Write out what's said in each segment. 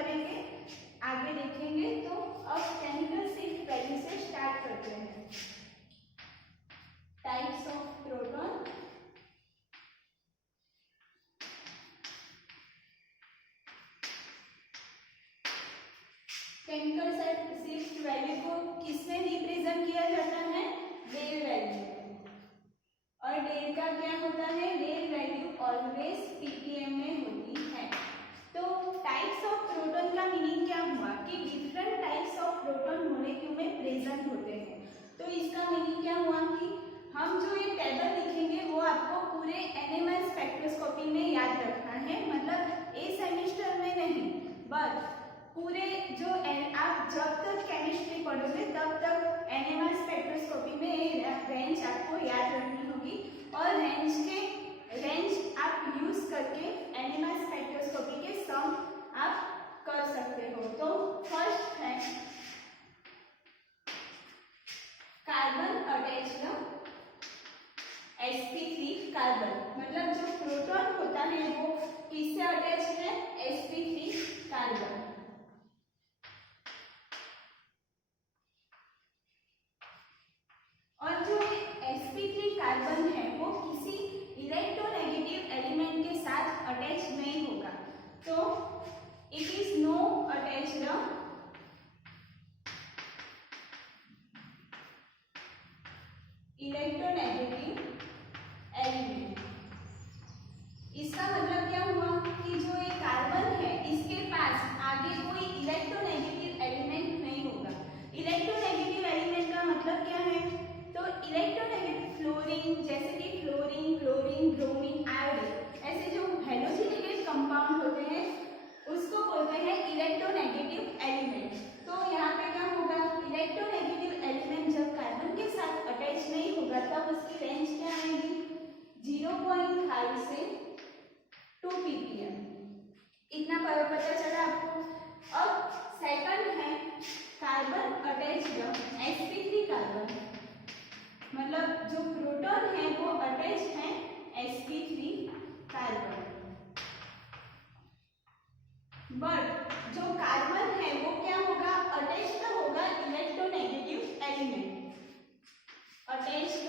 करेंगे, आगे देखेंगे। तो अब केमिकल शिफ्ट वैल्यू से स्टार्ट करते हैं। Types of proton, chemical shift value को किसमें रिप्रेजेंट किया जाता है? Del value. और डेल का क्या होता है? डेल वैल्यू ऑलवेज पीपीएम में होती है। तो टाइप्स ऑफ प्रोटॉन का मीनिंग क्या हुआ कि different types of proton molecule में प्रेजेंट होते हैं। तो इसका मीनिंग क्या हुआ कि हम जो ये टेबल लिखेंगे वो आपको पूरे एनएमआर स्पेक्ट्रोस्कोपी में याद रखना है, मतलब ए सेमेस्टर में नहीं, बट पूरे जो आप जब तक केमिस्ट्री पढ़ोगे तब तक एनएमआर स्पेक्ट्रोस्कोपी में रेंज आपको याद रखनी होगी। और रेंज आप यूज करके एनएमआर स्पेक्ट्रोस्कोपी के सम आप कर सकते हो। तो फर्स्ट है कार्बन अटैच्ड sp3 कार्बन, मतलब जो प्रोटॉन होता है वो किससे अटैच है? sp3 carbon. और जो sp3 कार्बन है वो किसी इलेक्ट्रोनेगेटिव एलिमेंट के साथ अटैच नहीं होगा। तो it is no attached electronegative element. इसका मतलब क्या हुआ कि जो ये कार्बन है इसके पास आगे कोई इलेक्ट्रोनेगेटिव एलिमेंट नहीं होगा। इलेक्ट्रोनेगेटिव एलिमेंट का मतलब क्या है? तो इलेक्ट्रोनेगेटिव फ्लोरीन, जैसे कि फ्लोरीन, क्लोरीन, ब्रोमीन, आयोडीन, ऐसे जो हैलोजिनेटेड कंपाउंड होते हैं उसको बोलते हैं इलेक्ट्रोनेगेटिव एलिमेंट। तो यहाँ पे क्या होगा? इलेक्ट्रोनेगेटिव एलिमेंट जब कार्बन के साथ अटैच नहीं होगा तब उसकी रेंज क्या आएगी? 0.5 से 2 ppm। इतना पता चला आपको। अब सेकंड है कार्बन अटैच्ड sp3 कार्बन, मतलब जो प्रोटॉन है वो अटैच है sp3 कार्बन, बट जो कार्बन है वो क्या होगा? अटैच्ड होगा electronegative element, attached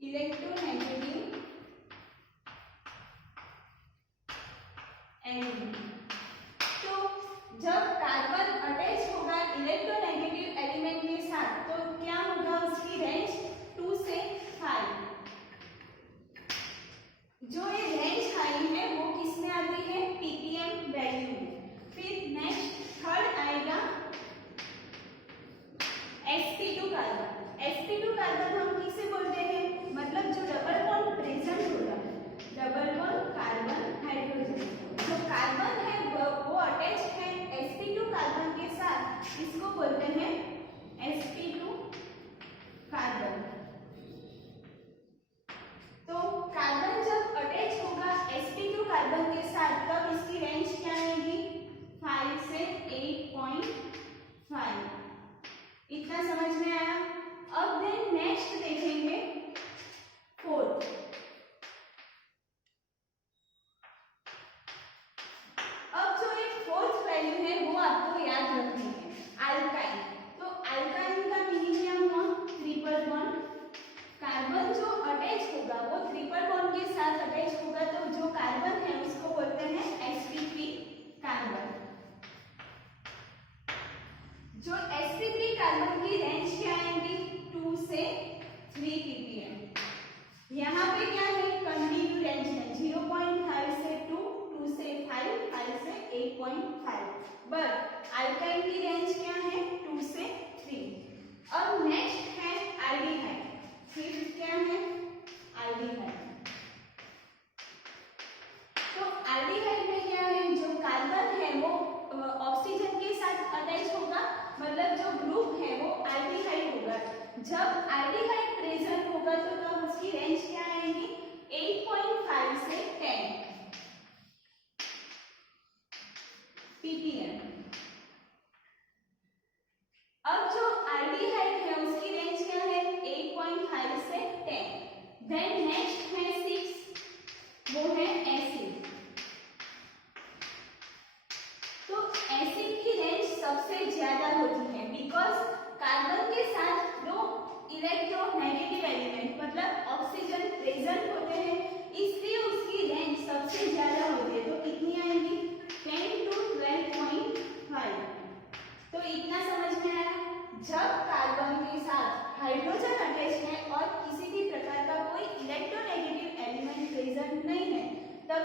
electronegative element. तो जब कार्बन अटैच होगा इलेक्ट्रोनेगेटिव एलिमेंट के साथ तो क्या होगा? उसकी रेंज 2 से 5। जो ये रेंज हाई है वो किस में आती है? पीपीएम वैल्यू में। फिर नेक्स्ट थर्ड आएगा sp2 कार्बन। sp2 कार्बन हम किसे बोलते हैं? मतलब जो डबल बॉन्ड प्रेजेंट होगा, डबल बॉन्ड कार्बन हाइड्रोजन, जो कार्बन है वो अटैच है sp2 कार्बन के साथ, इसको बोलते हैं sp2 कार्बन। तो कार्बन जब अटैच होगा sp2 कार्बन के साथ तब इसकी रेंज क्या आएगी? 5 से 8.5। इतना समझ में आया? अब देन नेक्स्ट देखेंगे फोर्थ। अब जो एक फोर्थ वैल्यू है वो आपको याद रखनी है, अल्काइन। तो अल्काइन का मीनिंग क्या हुआ? Triple bond. कार्बन जो अटैच होगा वो ट्रिपल बॉन्ड के साथ अटैच होगा, तो जो कार्बन है उसको बोलते हैं sp3 कार्बन। जो sp3 कार्बन की रेंज क्या आएगी? 2 से 3 ppm। यहाँ पे क्या है? कंटिन्यू रेंज है, 0.5 से 2, 2 से 5, 5 से 8.5, बट अल्काइन की रेंज क्या है? 2 से 3। अब नेक्स्ट है एल्डिहाइड। फिफ्थ क्या है? एल्डिहाइड। तो एल्डिहाइड में क्या है? जो कार्बन है वो ऑक्सीजन के साथ अटैच होगा, मतलब जो ग्रुप है वो एल्डिहाइड होगा। जब एल्डिहाइड प्रेजेंट होगा तो तब उसकी रेंज क्या आएगी? 8.5 से 10 ppm। अब जो एल्डिहाइड है उसकी रेंज क्या है? 8.5 से 10। देन नेक्स्ट है 6, वो है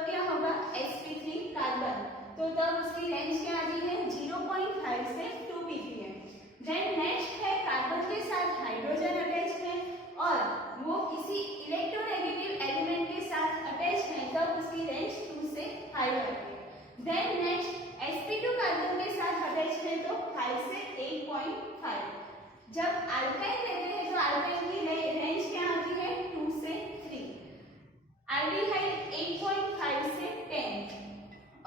तब क्या होगा sp3 कार्बन, तो तब उसकी रेंज क्या आती है 0.5 से 2 ppm। देन नेक्स्ट है कार्बन के साथ हाइड्रोजन अटैच है और वो किसी इलेक्ट्रोनेगेटिव एलिमेंट के साथ अटैच है, तब उसकी रेंज 2 से 5 आती है। देन नेक्स्ट sp2 कार्बन के साथ अटैच है तो 5 से 8.5। जब अल्काइन लेते हैं तो अल्काइन की रेंज क्या आती है 2 से 3, एल्डिहाइड 8.5 से 10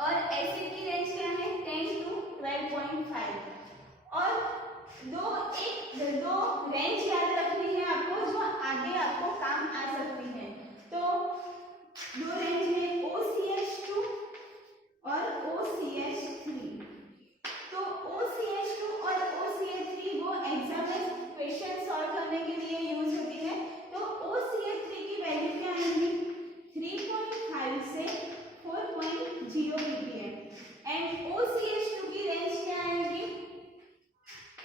और एसिड की रेंज क्या है 10 to 12.5। और दो रेंज याद रखनी है आपको जो आगे आपको काम आ सकती है। तो दो रेंज है OCH2 और OCH3। तो OCH2 और OCH3 वो एग्जाम में क्वेश्चन सॉल्व करने के लिए यूज होती है। तो OCH3 की वैल्यू क्या आएगी 3.5 से 4.0 ppm एंड OCH2 की रेंज क्या आएगी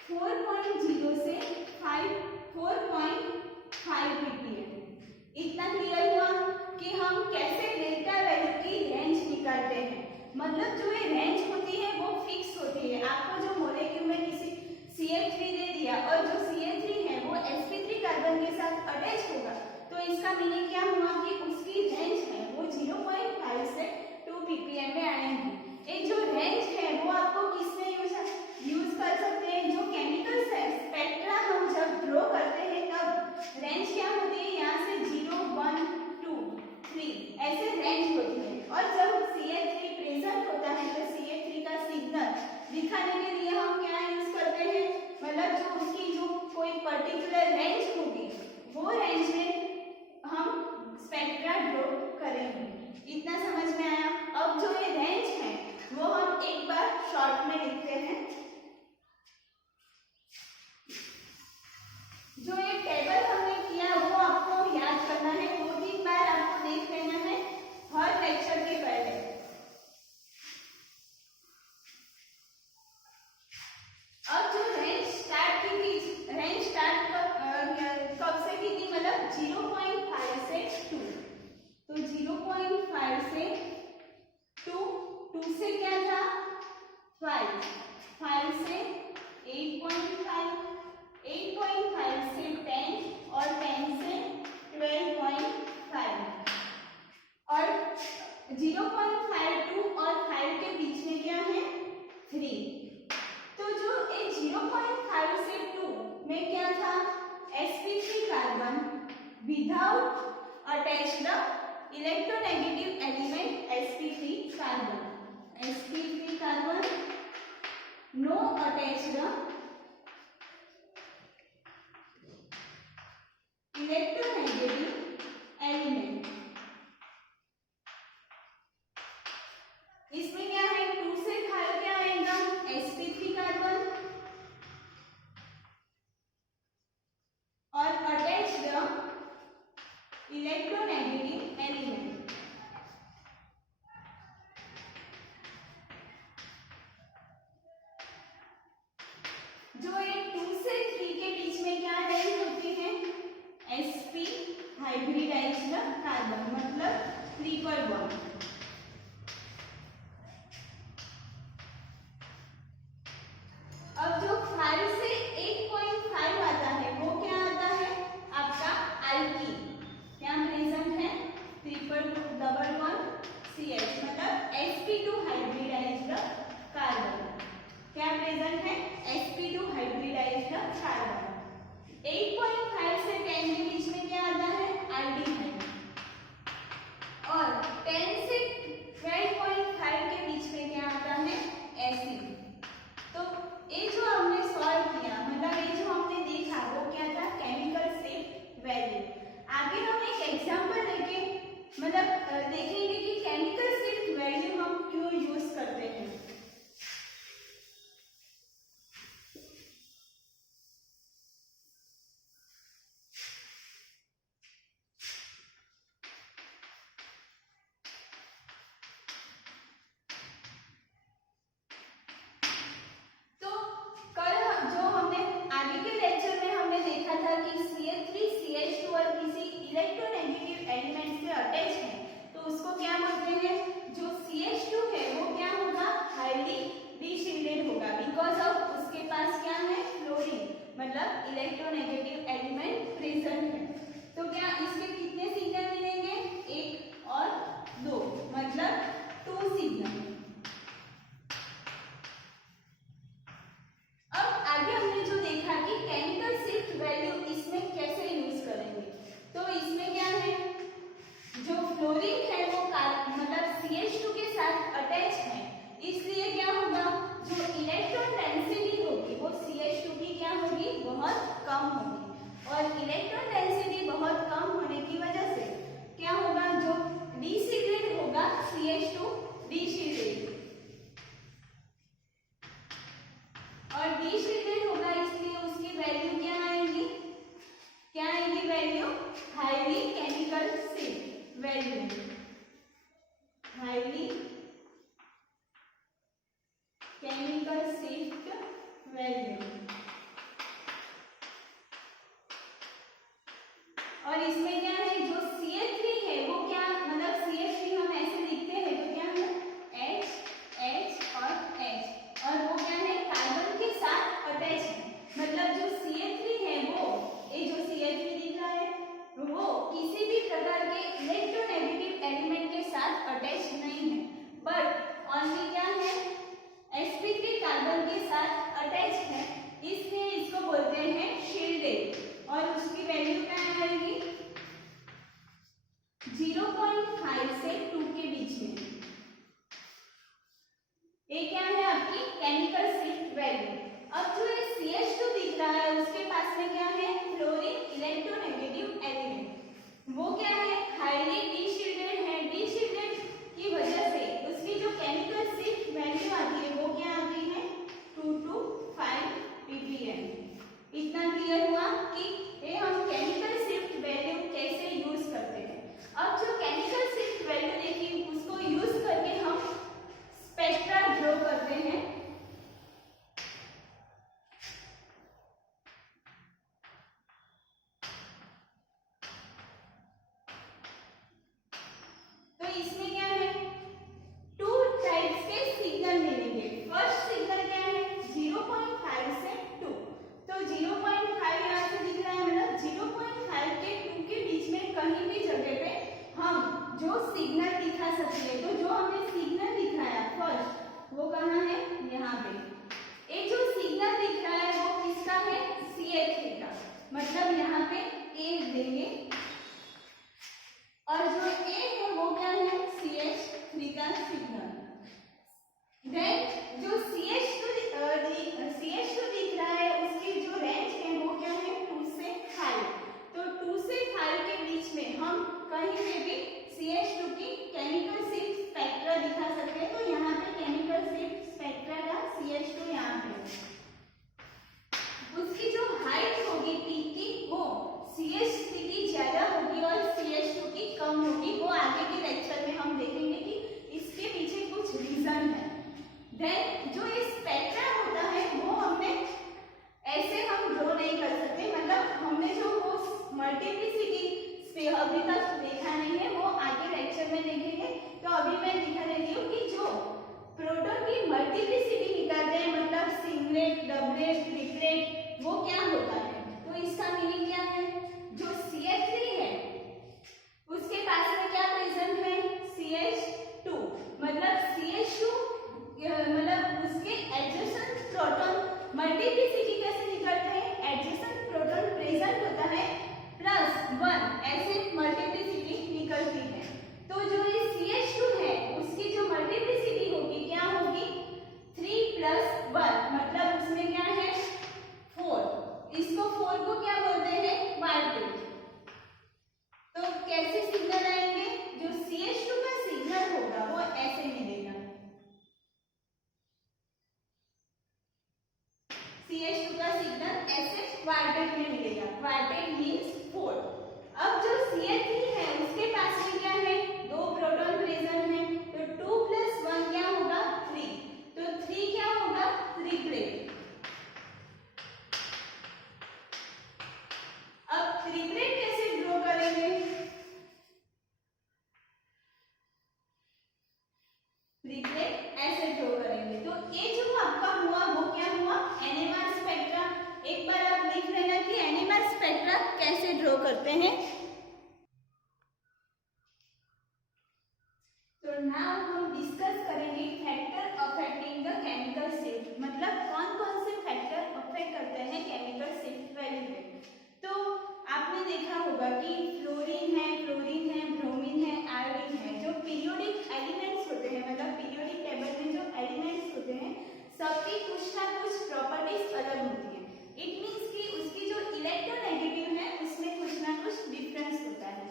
4.0 से 4.5 ppm। इतना क्लियर हुआ कि हम कैसे डेल्टा वैल्यू की रेंज निकालते हैं। मतलब जो ये रेंज होती है वो फिक्स होती है। आपको जो मॉलिक्यूल में किसी CH3 दे दिया और जो CH3 है वो sp3 कार्बन के साथ अटैच होगा, तो इसका मीनिंग क्या हुआ कि उसकी रेंज है वो 0.5 से 2 ppm में आएंगी। ये जो रेंज है वो आपको किसमें यूज कर सकते हैं, जो केमिकल स्पेक्ट्रा हम जब ड्रॉ करते हैं तब रेंज क्या होती है, यहाँ से 0, 1, 2, 3 ऐसे रेंज होती है। और जब CH3 प्रेजेंट होता है तो CH3 का सिग्नल दिखाने के लिए हम क्या यूज करते हैं, मतलब जो उसकी जो कोई पर्टिकुलर रेंज होगी वो रेंज में हम स्पेक्ट्रा ड्रॉ करेंगे। इतना समझ में आया। अब जो ये रेंज है वो हम एक बार शॉर्ट में लिखते हैं। जो ये टेबल हमने किया वो आपको याद करना है, 2-3 बार आपको देख लेना है हर लेक्चर के पहले। अब जो रेंज स्टार्ट कब से की थी, मतलब 0.5 से 2, तो 0.5 से 2 से क्या था 5, 5 से 8.5, 8.5 से 10 और 10 से 12.5 और 0.52 और 5 के बीच में क्या है 3। तो जो ये 0.5 से 2 में क्या था sp3 carbon without attached electronegative element sp3 carbon no attached electronegative element. इसमें क्या है 2 से 5 क्या आएगा sp3 कार्बन और अटैच्ड इलेक्ट्रोनेगेटिव एलिमेंट। जो ये 2 से 3 के बीच में क्या रेंज होती है sp हाइब्रिडाइज्ड कार्बन, मतलब 3 पर 1। अब जो 5 से 8.5 आता है वो क्या आता है आपका अल्कीन, क्या प्रेजेंट है 311 CH, मतलब sp2 हाइब्रिडाइज्ड कार्बन, क्या प्रेजेंट है sp2 हाइब्रिडाइज्ड कार्बन। 8.5 से 10 के बीच में क्या आता है एल्डिहाइड और 10 से 12.5 के बीच में क्या आता है एसिड। तो ये जो हमने सॉल्व किया, मतलब ये जो हमने देखा वो क्या था केमिकल शिफ्ट वैल्यू। आगे हम एक एग्जांपल लेके मतलब देखेंगे कि केमिकल शिफ्ट वैल्यू हम क्यों यूज करते हैं। इलेक्ट्रोनेगेटिव एलिमेंट से अटैच है तो उसको क्या बोलते हैं पास क्या है, फ्लोरीन, मतलब इलेक्ट्रोनेगेटिव एलिमेंट प्रेजेंट है। तो क्या इसके कितने सिग्नल मिलेंगे, 1 और 2, मतलब 2 सिग्नल। अब आगे हमने जो देखा कि केमिकल शिफ्ट वैल्यू इसमें कैसे यूज करेंगे, तो इसमें क्या है, जो फ्लोरीन है वो मतलब CH2 के साथ अटैच है, इसलिए क्या होगा, जो इलेक्ट्रॉन डेंसिटी होगी वो CH2 की क्या होगी, बहुत कम होगी। और इलेक्ट्रॉन डेंसिटी बहुत कम होने की वजह से क्या होगा, जो डिसिडेट होगा CH2 डिसिडेट, और डिसिडेट होगा इसलिए उसकी वैल्यू क्या आएगी, क्या आएगी value, highly chemical shift value, highly chemical shift value. और इसमें क्या है, जो CH3 है वो क्या, मतलब CH3 हम ऐसे लिखते हैं तो क्या है, H H और H, और वो क्या है, कार्बन के साथ अटैच है, मतलब जो CH3 है वो, ये जो CH3 दिख रहा है वो किसी भी प्रकार के इलेक्ट्रोनेगेटिव एलिमेंट के साथ अटैच नहीं है, बट ओनली क्या है, sp3 कार्बन के साथ अटैच है, इसलिए इसको बोलते हैं शील्डेड। और उसकी वैल्यू क्या आएगी, 0.5 से 2 के बीच में। ये क्या है आपकी केमिकल शिफ्ट वैल्यू। अब जो ये CH2 दिख रहा है उसके पास में क्या है, फ्लोरीन इलेक्ट्रोनेगेटिव एलिमेंट, वो क्या है, हाईली डिशिल्डेड है, डिशिल्डेड की वजह से उसकी जो केमिकल शिफ्ट वैल्यू आती है वो क्या आती है, 2 to 5 ppm। इतना क्लियर हुआ कि ये हम केमिकल शिफ्ट वैल्यू कैसे यूज करते हैं। अब जो केमिकल शिफ्ट वैल्यू देखी उसको यूज करके हम स्पेक्ट्रा ड्रॉ करते हैं। तो इसमें क्या है, 2 टाइप्स के सिग्नल मिलेंगे। फर्स्ट सिग्नल क्या है, 0.5 से 2, तो 0.5 यहाँ से दिख रहा है, मतलब 0.5 के 2 के बीच में कहीं भी जगह पे हम जो सिग्नल दिखा सकते हैं। तो जो हमने सिग्नल दिखाया फर्स्ट वो कहाँ है, यहाँ पे। ये जो सिग्नल दिख रहा है वो किसका है, CH3 का, मतलब यहाँ पे A देंगे, और जो A है वो क्या है, CH3 का सिग्नल। देन जो CH2 दिख रहा है उसकी जो रेंज है वो क्या है, 2 से 5, तो 2 से 5 के बीच में हम कहीं पे भी CH2 की केमिकल शिफ्ट स्पेक्ट्रा दिखा सकते हैं। तो यहाँ पे केमिकल शिफ्ट स्पेक्ट्रा का CH2 यहाँ पे, उसकी जो हाइट होगी पीक की वो CH3 की ज्यादा होगी और CH2 की कम होगी। वो आगे के लेक्चर में हम देखेंगे कि इसके पीछे कुछ रीजन है। देन जो ये स्पेक्ट्रा होता है वो हमने ऐसे हम ड्रॉ नहीं कर सकते, मतलब हमने जो वो मल्टीप्लिसिटी अभी तक देखा नहीं है, वो आगे लेक्चर में देखेंगे। तो अभी मैं दिखा देती हूँ कि जो प्रोटॉन की मल्टीप्लिसिटी निकालते हैं, मतलब सिंगलेट, डबलेट, ट्रिपलेट, वो क्या होता है, तो इसका मीनिंग क्या है, जो CH3 है उसके पास में क्या प्रेजेंट है, CH2, मतलब CH2 मतलब उसके एडजेसेंट प्रोटॉन मल्टीप्लिसिटी कैसे निकालते हैं, एडजेसेंट प्रोटॉन प्रेजेंट होता है +1, ऐसे मल्टीप्लिसिटी निकलती है। तो जो ये CH2 है उसकी जो मल्टीप्लिसिटी होगी क्या होगी, 3 + 1, मतलब उसमें क्या है, 4। इसको 4 को क्या बोलते हैं, क्वार्टेट। तो कैसे सिग्नल आएंगे, जो CH2 का सिग्नल होगा वो ऐसे मिलेगा, CH2 का सिग्नल ऐसे क्वार्टेट में मिलेगा, क्वार्टेट मींस 4। अब जो CH3 है उसके पास में क्या है, 2 प्रोटॉन प्रेजेंट है, तो 2 + 1 क्या होगा, 3, तो 3 क्या होगा, ट्रिपलेट। अब ट्रिपलेट कैसे ड्रॉ करेंगे, ट्रिपलेट ऐसे ड्रॉ करेंगे। तो ये जो आपका हुआ वो क्या हुआ, NMR करते हैं। तो नाउ हम डिस्कस करेंगे factor affecting the chemical shift, मतलब कौन कौन से फैक्टर अफेक्ट करते हैं केमिकल शिफ्ट वैल्यू में। तो आपने देखा होगा कि फ्लोरीन है, क्लोरीन है, ब्रोमीन है, आयोडीन है, जो पीरियोडिक एलिमेंट्स होते हैं, मतलब पीरियोडिक टेबल में जो एलिमेंट्स होते हैं सबकी कुछ ना कुछ प्रॉपर्टीज अलग होती है। इट मींस कि उसकी जो इलेक्ट्रोनेगेटिव है उसमें कुछ ना कुछ डिफरेंस होता है।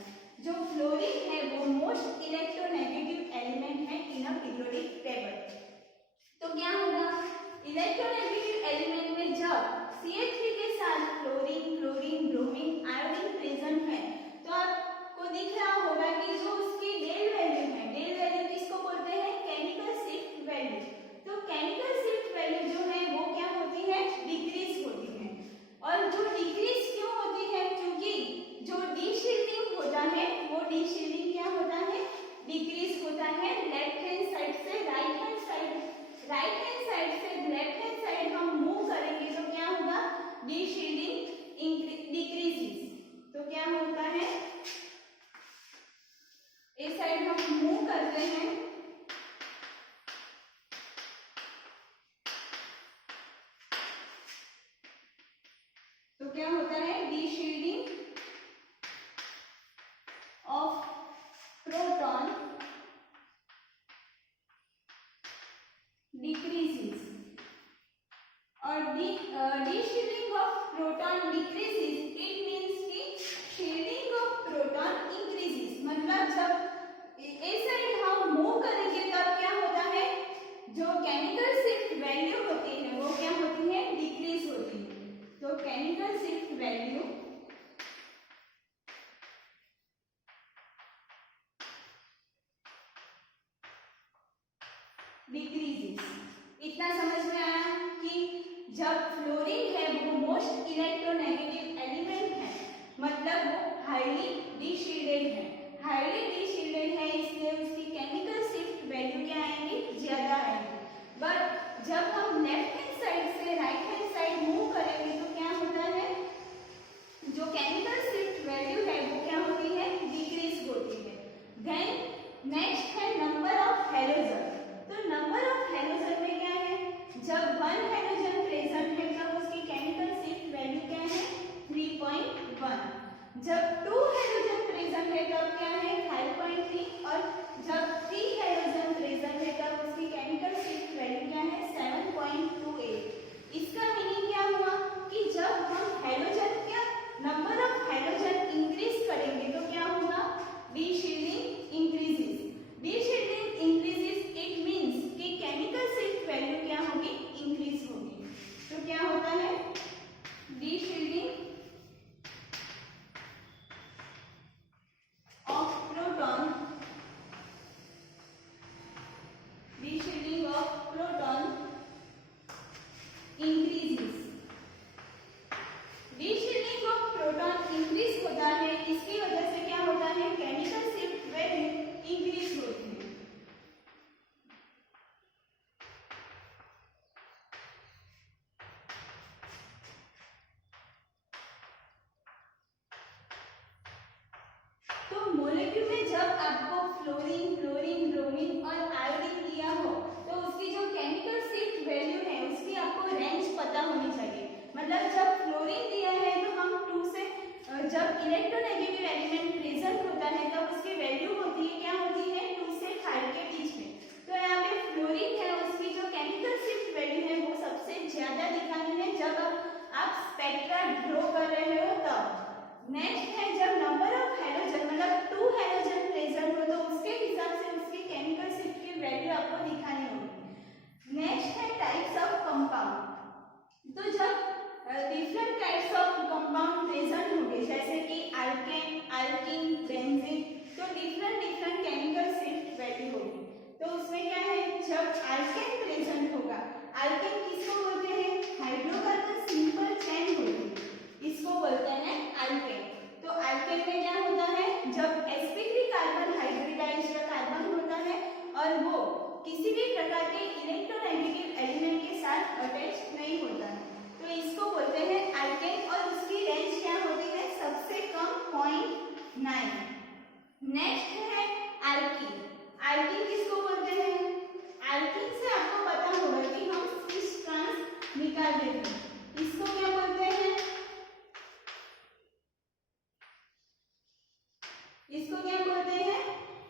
जो फ्लोरीन है वो मोस्ट इलेक्ट्रोनेगेटिव एलिमेंट है इन अ पीरियोडिक टेबल। तो क्या होगा, इलेक्ट्रोनेगेटिव एलिमेंट में जब CH3 के साथ fluorine, chlorine, bromine, iodine present है तो आपको दिख रहा होगा कि जो उसकी डेल वैल्यू है, डेल वैल्यू किसको बोलते हैं, केमिकल शिफ्ट वैल्यू। तो केमिकल शिफ्ट वैल्यू जो है वो क्या होती है, डिक्रीज होती है। और जो डिक्रीज क्यों होती है, क्योंकि जो डीशिल्डिंग होता है वो डीशिल्डिंग क्या होता है, डिक्रीज होता है लेफ्ट हैंड साइड से right hand side, right hand side से लेफ्ट हैंड साइड हम मूव करेंगे तो क्या होगा, डीशिल्डिंग डिक्रीजेस। तो क्या होता है, इस साइड हम मूव करते हैं तो क्या होता है, डीशिल्डिंग ऑफ प्रोटॉन डिक्रीजेस। और deshielding of proton decreases it means कि शील्डिंग ऑफ प्रोटॉन इंक्रीजेस, मतलब जब इस साइड हम मूव करेंगे तब क्या होता है, जो केमिकल शिफ्ट वैल्यू होती है वो क्या होती है, डिक्रीज होती है। तो केमिकल शिफ्ट वैल्यू डिक्रीजेस। इतना समझ में आया कि जब फ्लोरीन है वो मोस्ट इलेक्ट्रोनेगेटिव एलिमेंट है, मतलब वो हाईली डीशिल्डेड है, हाईली डीशिल्डेड है, इसलिए उसकी केमिकल शिफ्ट वैल्यू क्या आएंगी, ज्यादा आएंगी। बट जब हम लेफ्ट हैंड साइड से राइट हैंड साइड मूव करेंगे तो क्या होता है, जो केमिकल शिफ्ट वैल्यू है वो क्या होती है, डिक्रीज होती है। देन नेक्स्ट है नंबर ऑफ हैलोजन। तो नंबर ऑफ हैलोजन में क्या है, जब 1 हैलोजन प्रेजेंट है तब उसकी केमिकल शिफ्ट वैल्यू क्या है, 3.1। जब 2 हैलोजन प्रेजेंट है तब क्या है, 5.3। और जब 3 हैलोजन प्रेजेंट है तब उसकी केमिकल शिफ्ट वैल्यू क्या है, 7.28। इसका मीनिंग क्या हुआ कि जब हम हैलोजन क्या नंबर ऑफ हैलोजन इंक्रीज करेंगे तो क्या होगा, deshielding increases. Deshielding increases it means कि केमिकल शिफ्ट वैल्यू क्या होगी, इंक्रीज होगी। तो क्या होता है, deshielding of proton, deshielding of proton increases. Deshielding of proton increase होता है, इसकी वजह से क्या होता है, केमिकल शिफ्ट वैल्यू इंक्रीज होती है। तो मोलेक्यूल में जब आपको फ्लोरीन, क्लोरीन, ब्रोमीन और आयोडीन दिया हो तो उसकी जो केमिकल शिफ्ट वैल्यू है उसकी आपको रेंज पता होनी चाहिए। मतलब जब फ्लोरीन दिया है तो हम 2 से, जब इलेक्ट्रोनेगेटिव एलिमेंट प्रेजेंट होता है तब उसकी वैल्यू होती है, क्या होती है, 2 से 5 के बीच में। तो यहाँ पे फ्लोरीन है उसकी जो केमिकल शिफ्ट वैल्यू है वो सबसे ज्यादा दिखानी है जब आप स्पेक्ट्रा ड्रॉ कर रहे हो तब। नेक्स्ट है जब नंबर ऑफ हैलोजन, मतलब 2 हैलोजन प्रेजेंट हो तो उसके हिसाब से उसकी केमिकल शिफ्ट की वैल्यू आपको दिखानी होगी। नेक्स्ट है टाइप्स ऑफ कंपाउंड। तो जब different types of compound present होंगे जैसे कि अल्केन, अल्कीन, बेंजीन, तो डिफरेंट केमिकल शिफ्ट वैल्यू होगी। तो उसमें क्या है, जब अल्केन प्रेजेंट होगा, अल्केन किसको बोलते हैं, हाइड्रोकार्बन सिंपल चेन होगी, इसको बोलते हैं अल्केन। तो अल्केन में क्या होता है, जब sp3 कार्बन हाइब्रिडाइज्ड कार्बन होता है और वो किसी भी प्रकार के इलेक्ट्रोनेगेटिव एलिमेंट के साथ अटैच नहीं होता है तो इसको बोलते हैं अल्केन। और उसकी रेंज क्या होती है, सबसे कम 9। नेक्स्ट है एल्कीन। एल्कीन किसको बोलते हैं? एल्कीन से आपको पता होगा कि हम सिस ट्रांस निकाल देते हैं, इसको क्या बोलते हैं? इसको क्या बोलते हैं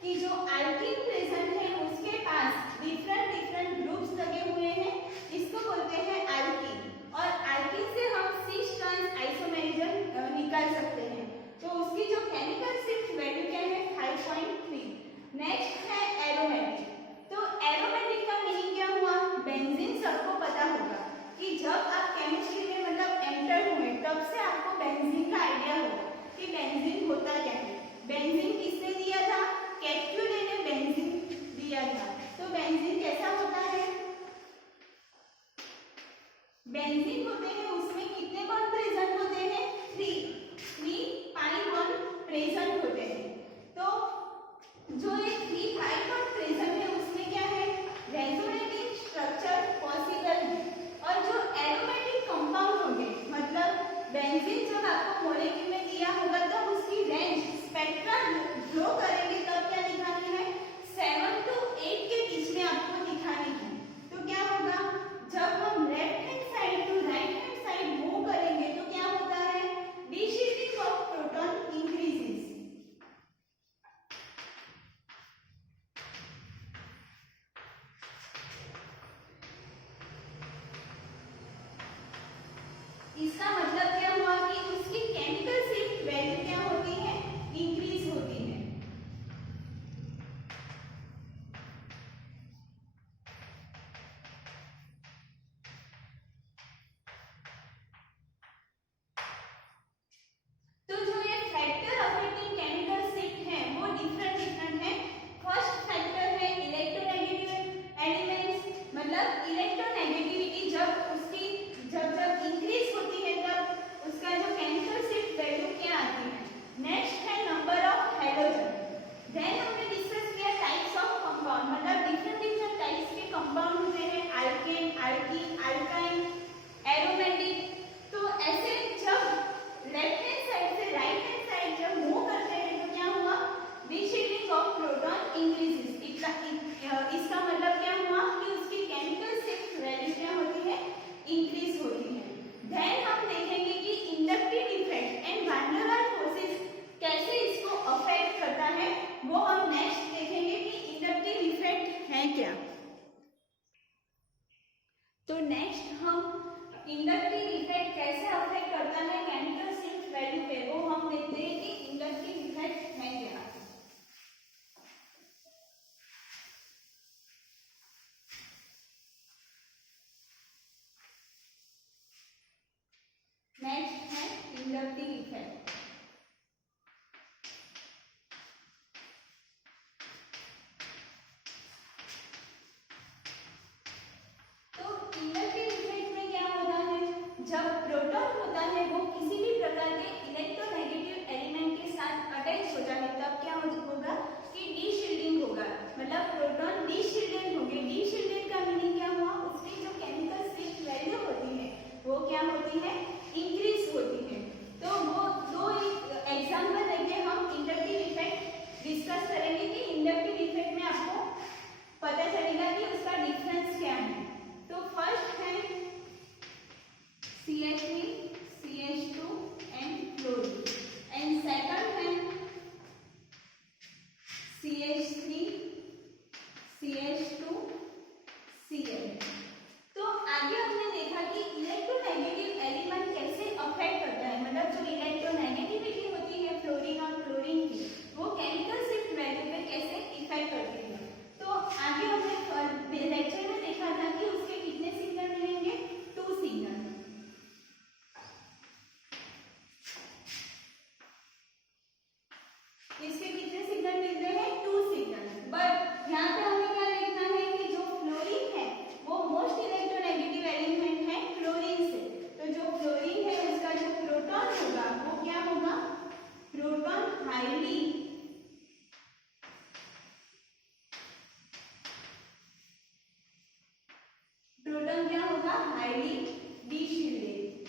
कि जो एल्कीन प्रेजेंट है उसके पास डिफरेंट डिफरेंट ग्रुप्स लगे हुए हैं, इसको बोलते हैं एल्कीन। और एल्कीन से हम सिस ट्रांस आइसोमेरिज्म निकाल सकते हैं। तो उसकी जो केमिकल शिफ्ट वैल्यू क्या है? 5.3। नेक्स्ट है एरोमेटिक। तो एरोमेटिक का मीनिंग क्या हुआ? बेंजीन सबको पता होगा कि जब आप केमिस्ट्री में मतलब एंटर हुए तब से आपको बेंजीन का आइडिया होगा कि बेंजीन होता क्या है। बेंजीन किसने दिया था? कैक्युले ने बेंजीन दिया था। तो बेंजीन कैसा होता है? बेंजीन होते हैं उसमें कितने बॉन्ड प्रेजेंट होते हैं? 3 पाई बॉन्ड प्रेजेंट होते हैं। तो जो ये 3 पाई बॉन्ड प्रेजेंट है उसमें क्या है? रेजोनेटिव स्ट्रक्चर पॉसिबल है। और जो एरोमेटिक कंपाउंड होंगे मतलब बेंजीन जब आपको मॉलिक्यूल में दिया होगा तो उसकी रेंज स्पेक्ट्रा ड्रॉ करेंगे तब क्या दिखानी है? 7 to 8 के बीच में आपको दिखानी है। तो क्या होगा? जब हम left hand side to right hand side move करेंगे तो क्या होता है? Deshielding of proton increases. इसका मतलब क्या हुआ कि उसकी केमिकल शिफ्ट वैल्यू क्या होती है? इंक्रीज होती है। तो जो ये फैक्टर अफेक्टिंग केमिकल शिफ्ट है वो डिफरेंट डिफरेंट है। फर्स्ट फैक्टर है इलेक्ट्रोनेगेटिव एलिमेंट्स, मतलब इलेक्ट्रोनेगेटिविटी जब उसकी जब जब इंक्रीज होती है तब उसका जो केमिकल शिफ्ट वैल्यू क्या आती है। नेक्स्ट है नंबर ऑफ हैलोजन। देन हमने डिस्कस किया टाइप्स ऑफ कंपाउंड, मतलब डिफरेंट डिफरेंट टाइप्स के कंपाउंड होते हैं, अल्केन, अल्कीन, अल्काइन, एरोमेटिक। तो ऐसे जब लेफ्ट हैंड साइड से राइट हैंड साइड जब मूव करते हैं तो क्या हुआ? डिशिफ्टिंग ऑफ प्रोटॉन इंक्रीजेस। इसका मतलब क्या हुआ कि उसकी केमिकल शिफ्ट वैल्यू क्या होती है? इंक्रीज होती है। देन हम देखेंगे कि inductive effect and van der forces कैसे इसको अफेक्ट करता है, वो हम नेक्स्ट देखेंगे कि इंडक्टिव इफेक्ट है क्या। तो नेक्स्ट हम इंडक्टिव इफेक्ट कैसे अफेक्ट करता है केमिकल शिफ्ट वैल्यू पे, वो हम देखते हैं कि इंडक्टिव इफेक्ट है क्या। नेक्स्ट है इंडक्टिव इफेक्ट। तो इंडक्टिव इफेक्ट में क्या होता है? जब प्रोटॉन होता है वो किसी भी प्रकार के इलेक्ट्रोनेगेटिव एलिमेंट के साथ अटैच होता है तब क्या होगा कि डीशील्डिंग होगा, मतलब प्रोटॉन डीशील्डेड होंगे। डीशील्डेड का मीनिंग क्या हुआ? उसकी जो केमिकल शिफ्ट वैल्यू होती है वो क्या होती है? इंक्रीज होती है। तो वो दो एग्जांपल लेके हम इंडक्टिव इफेक्ट डिस्कस करेंगे कि इंडक्टिव इफेक्ट में आपको पता चलेगा कि उसका डिफरेंस क्या है। तो फर्स्ट है CH3 CH2 and chlorine, and second है CH3 CH2 Cl। तो आगे हमने देखा कि इलेक्ट्रोनेगेटिव एलिमेंट कैसे अफेक्ट करता है, मतलब जो इलेक्ट्रोनेगेटिविटी होती है फ्लोरीन और क्लोरीन की वो केमिकल शिफ्ट वैल्यू पे कैसे इफेक्ट करती है। तो आगे हमने लेक्चर में देखा था कि उसके कितने सिग्नल मिलेंगे? 2 सिग्नल। इसके कितने सिग्नल मिलते हैं? 2 सिग्नल। बट यहाँ पे हमें क्या देखना है कि जो फ्लोरीन है वो मोस्ट इलेक्ट्रोनेगेटिव एलिमेंट है क्लोरीन से। तो जो फ्लोरीन है उसका जो प्रोटॉन होगा वो क्या होगा? प्रोटॉन हाईली प्रोटॉन क्या होगा? हाईली डीशील्डेड।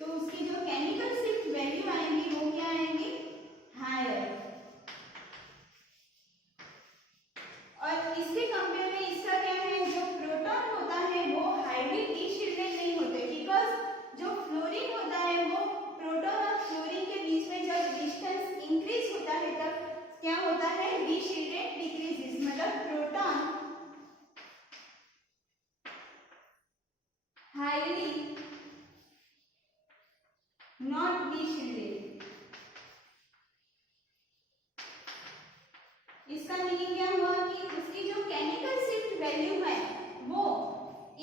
तो उसकी जो केमिकल शिफ्ट वैल्यू आएंगी वो डीशिल्डेड। इसका मीनिंग क्या हुआ कि उसकी जो केमिकल शिफ्ट वैल्यू है वो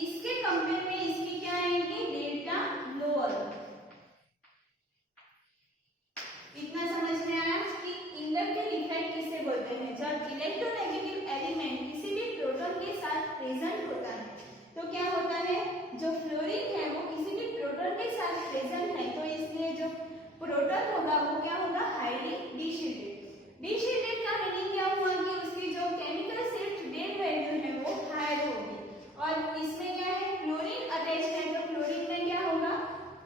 इसके कंपेयर में इसकी क्या आएगी, डेल्टा लोअर। इतना समझ में आया कि इंडक्टिव इफेक्ट किसे बोलते हैं। जब इलेक्ट्रोनेगेटिव एलिमेंट किसी भी प्रोटॉन के साथ प्रेजेंट होता है तो क्या होता है, जो फ्लोरीन है वो किसी भी प्रोटॉन के साथ प्रेजेंट है तो इसलिए जो प्रोटॉन होगा वो क्या होगा, हाईली डीशिल्डेड। डीशिल्डेड का मीनिंग क्या हुआ कि उसकी जो केमिकल शिफ्ट डेड वैल्यू है वो हायर होगी और इसमें क्या है, क्लोरीन अटैच है तो क्लोरीन में क्या होगा,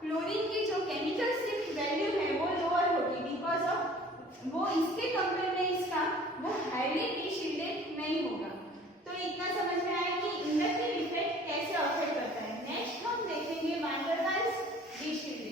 क्लोरीन की जो केमिकल शिफ्ट वैल्यू है वो लोअर होगी बिकॉज ऑफ वो इसके कंपेयर में इसका वो हाईली डीशिल्डेड नहीं होगा। तो इतना समझ में आया कि इंडक्टिव इफेक्ट कैसे अफेक्ट करता है। नेक्स्ट हम देखेंगे van der Waals deshielded.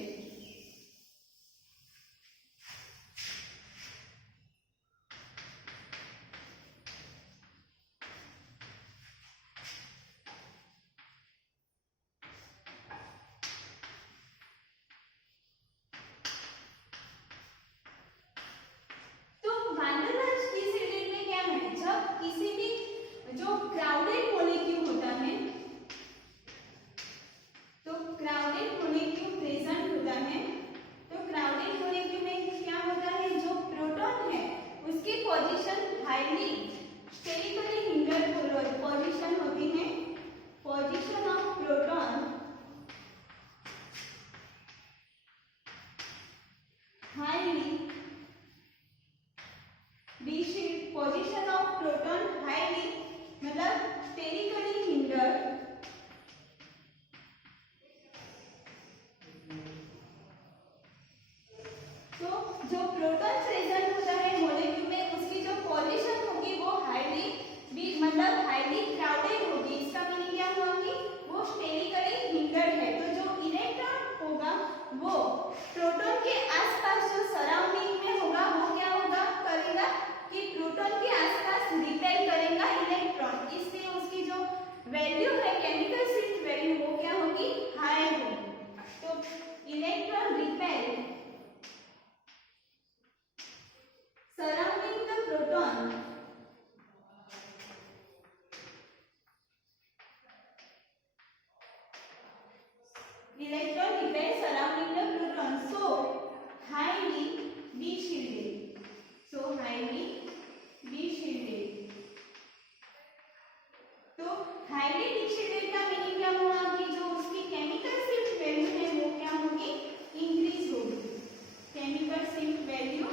Position of proton highly मतलब स्टेरिकली हिंडर्ड, तो जो प्रोटॉन प्रेजेंट होता है मॉलिक्यूल में उसकी जो पोजीशन होगी वो हाईली मतलब हाईली क्राउडेड होगी। इसका मीनिंग क्या हुआ कि वो स्टेरिकली हिंडर्ड है। तो जो इलेक्ट्रॉन होगा वो प्रोटॉन के आसपास जो सराउंडिंग में होगा वो क्या होगा, करेगा कि प्रोटॉन के आसपास रिपेल करेगा इलेक्ट्रॉन, इसलिए उसकी जो वैल्यू है केमिकल शिफ्ट वैल्यू वो क्या होगी, हाई होगी। तो electron repel surrounding the proton electron repel surrounding the proton, so highly de-shielded, so highly de-shielded। तो highly de-shielded का मीनिंग क्या हुआ कि जो उसकी केमिकल शिफ्ट वैल्यू है वो क्या होगी, इंक्रीज होगी। Chemical shift value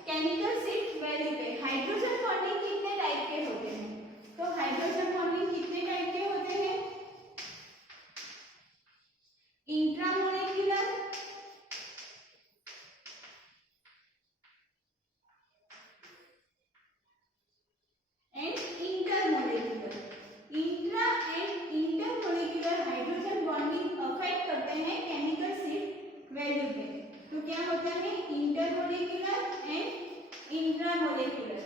chemical shift value पे। हाइड्रोजन बॉन्डिंग कितने टाइप के होते हैं, तो हाइड्रोजन बॉन्डिंग कितने टाइप के होते हैं, intramolecular and intermolecular. Intra and intermolecular hydrogen bonding affect करते हैं केमिकल शिफ्ट वैल्यू पे। तो क्या होता है, इंटरमोलेक्युलर एंड इंट्रामोलेक्युलर।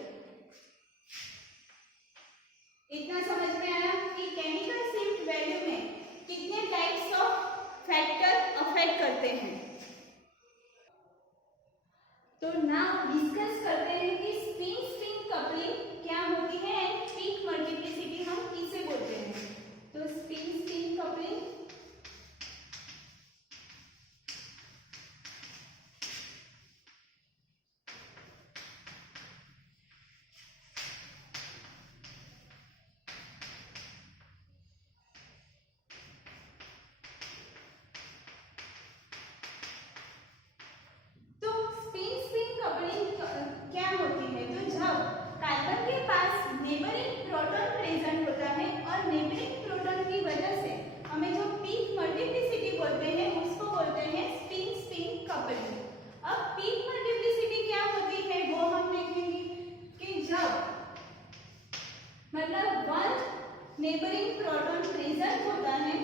इतना समझ में आया कि केमिकल शिफ्ट वैल्यू में कितने टाइप्स ऑफ फैक्टर अफेक्ट करते हैं। तो नाउ डिस्कस करते हैं कि स्पिन स्पिन कपलिंग क्या होती है एंड पीक मल्टीप्लिसिटी हम किसे बोलते हैं। तो स्पिन स्पिन कपलिंग क्या होती है, तो जब कार्बन के पास नेबरिंग प्रोटॉन प्रेजेंट होता है और नेबरिंग प्रोटॉन की वजह से हमें जो पीक मल्टीप्लिसिटी बोलते हैं उसको बोलते हैं स्पिन स्पिन कपलिंग। अब पीक मल्टीप्लिसिटी क्या होती है वो हम देखेंगे कि जब मतलब वन नेबरिंग प्रोटॉन प्रेजेंट होता है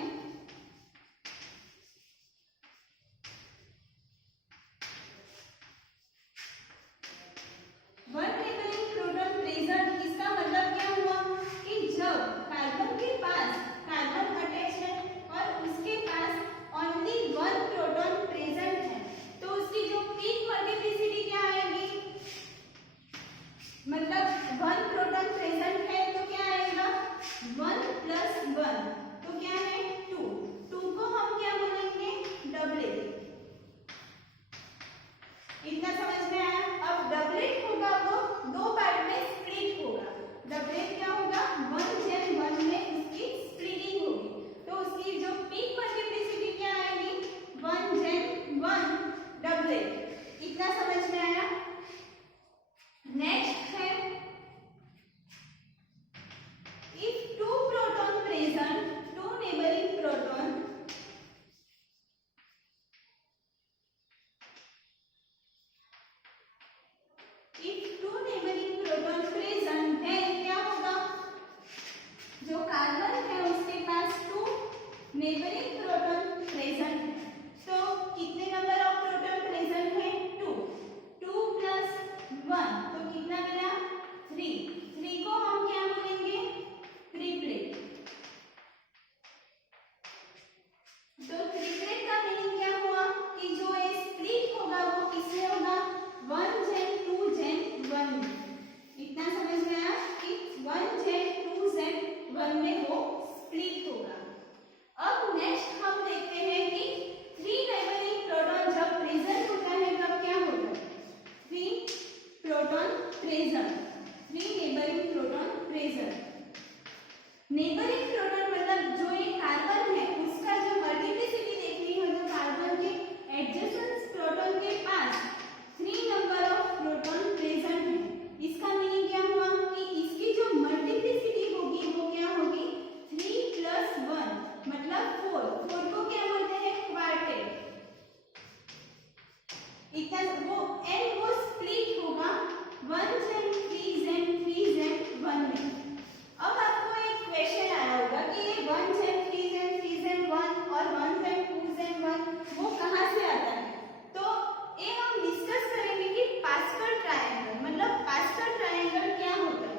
मतलब 1 प्रोटॉन प्रेजेंट है तो क्या आएगा 1 प्लस 1 तो क्या है 2। 2 को हम क्या बोलेंगे डबलेट। इतना समझ में आया। अब डबलेट होगा वो दो पार्ट में स्प्लिट होगा। डबलेट क्या होगा 1 जेन 1 में उसकी स्प्लिटिंग होगी तो उसकी जो पीक मल्टीप्लिसिटी क्या आएगी 1 जेन 1 डबलेट। इतना समझ में आया। नेक्स्ट है if 2 proton present 2 neighbouring proton if 2 neighbouring proton present है क्या होगा जो कार्बन है उसके पास 2 नेबरिंग प्रोटॉन प्रेजेंट है तो कितने नंबर ऑफ प्रोटॉन प्रेजेंट है 2। 2 प्लस 1 तो कितना मिला 3। 3 को हम क्या बोलेंगे ट्रिपलेट। तो ट्रिपलेट का मीनिंग क्या हुआ कि जो ये स्प्लिट होगा वो किसमें होगा 1 जेन 2 जेन 1 में। इतना समझ में आया कि 1 जेन 2 जेन 1 में वो स्प्लिट होगा। अब नेक्स्ट हम देखते हैं कि 3 नेबरिंग प्रोटॉन जब प्रेजेंट होता है तब क्या होता है 3 proton present 3 neighbouring proton present. Neighbouring proton मतलब जो ये कार्बन है उसका जो मल्टीप्लिसिटी देखनी है जो कार्बन के एडजेसेंट प्रोटॉन के पास 3 नंबर ऑफ प्रोटॉन प्रेजेंट है। इसका मीनिंग क्या हुआ कि इसकी जो मल्टीप्लिसिटी होगी वो क्या होगी 3 प्लस 1 मतलब 4। 4 को क्या बोलते हैं क्वार्टेट। इतना वो स्प्लिट होगा 1 जेन 3 जेन 3 जेन 1 में। अब आपको एक क्वेश्चन आया होगा कि ये 1 जेन 3 जेन 3 जेन 1 और 1 जेन 2 जेन 1 वो कहाँ से आता है। तो ये हम डिस्कस करेंगे कि पास्कल ट्रायंगल मतलब पास्कल ट्रायंगल क्या होता है।